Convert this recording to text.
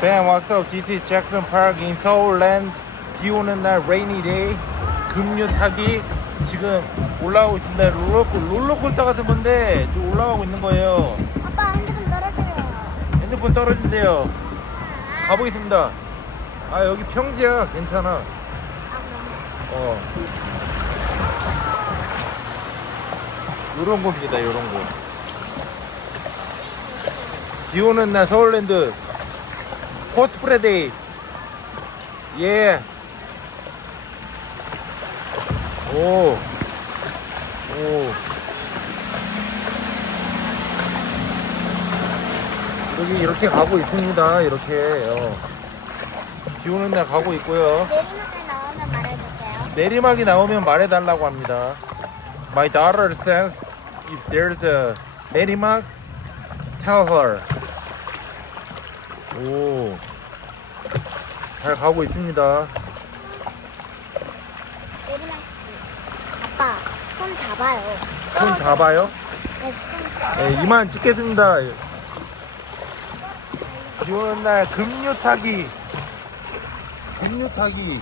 Ben, what's up? This is Jackson Park in Seoul Land. 비 오는 날 rainy day. 급류 타기. 지금 올라오고 있습니다. 롤러코, 롤러코스터 같은 건데 지금 올라가고 있는 거예요. 아빠 핸드폰 떨어져요. 핸드폰 떨어진대요. 가보겠습니다. 아 여기 평지야. 괜찮아. 어. 요런 겁니다, 요런 거. 비 오는 날 서울랜드 코스프레 데이. 예. 오. 오. 여기 이렇게 가고 있습니다, 이렇게. 어. 비 오는 날 가고 있고요. 내리막에 나오면 말해줄게요. 내리막이 나오면 말해달라고 합니다. My daughter says if there's a 내리막, tell her. 오, 잘 가고 있습니다. 아빠, 손 잡아요. 손 잡아요. 네, 손. 네, 이만 찍겠습니다. 비 오는 날 급류 타기. 급류 타기.